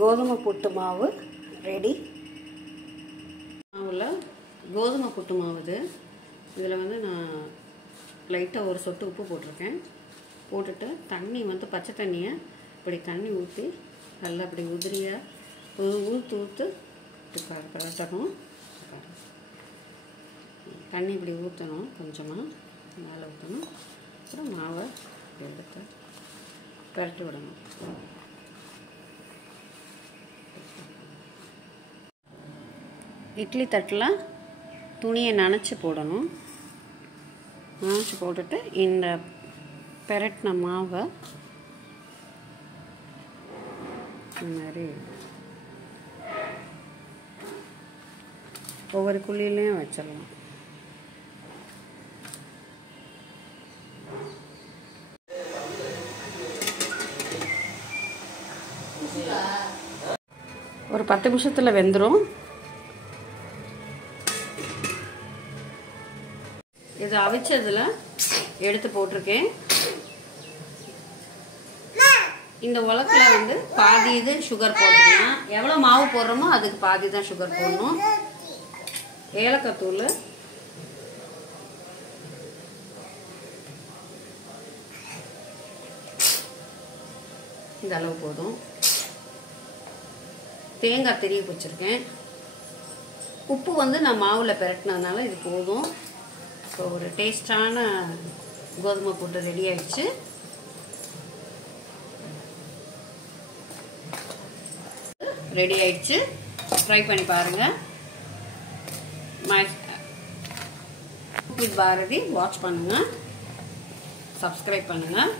கோதுமை புட்டு மாவு ரெடி. மாவில் கோதுமை புட்டு மாவு இது. இதில் வந்து நான் லைட்டாக ஒரு சொட்டு உப்பு போட்டிருக்கேன். போட்டுட்டு தண்ணி வந்து பச்சை தண்ணியை இப்படி தண்ணி ஊற்றி நல்லா இப்படி உதிரியாக ஊற்று கலட்டணும். தண்ணி இப்படி ஊற்றணும், கொஞ்சமாக மேலே ஊற்றணும். அப்புறம் மாவை எடுத்து பரட்டி விடணும். இட்லி தட்டில் துணியை நனைச்சி போடணும். நனைச்சி போட்டுட்டு இந்த பெரட்டின மாவை இந்த மாதிரி ஒவ்வொரு குழியிலையும் வச்சிடலாம். ஒரு 10 நிமிஷத்தில் வெந்துடும். இது அவிச்சதில் எடுத்து போட்டிருக்கேன். இந்த உலக்கில் வந்து பாதி இது சுகர் போட்டுக்கலாம். எவ்வளோ மாவு போடுறோமோ அதுக்கு பாதி தான் சுகர் போடணும். ஏலக்காய் தூள், இந்த அளவு போதும். தேங்காய் திருவி வச்சுருக்கேன். உப்பு வந்து நான் மாவில் பெரட்டினதுனால இது போதும். ஸோ ஒரு டேஸ்டான கோதுமை புட்டு ரெடி ஆயிடுச்சு. ரெடி ஆயிடுச்சு. ட்ரை பண்ணி பாருங்கள். குக் வித் பாரதி வாட்ச் பண்ணுங்கள், சப்ஸ்கிரைப் பண்ணுங்கள்.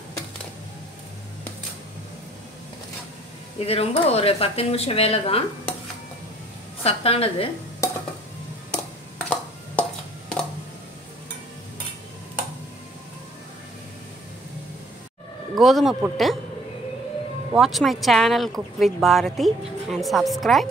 இது ரொம்ப ஒரு 10 நிமிஷம் வேலை தான், சத்தானது. கோதுமை புட்டு. Watch my channel Cook with Bharati and subscribe.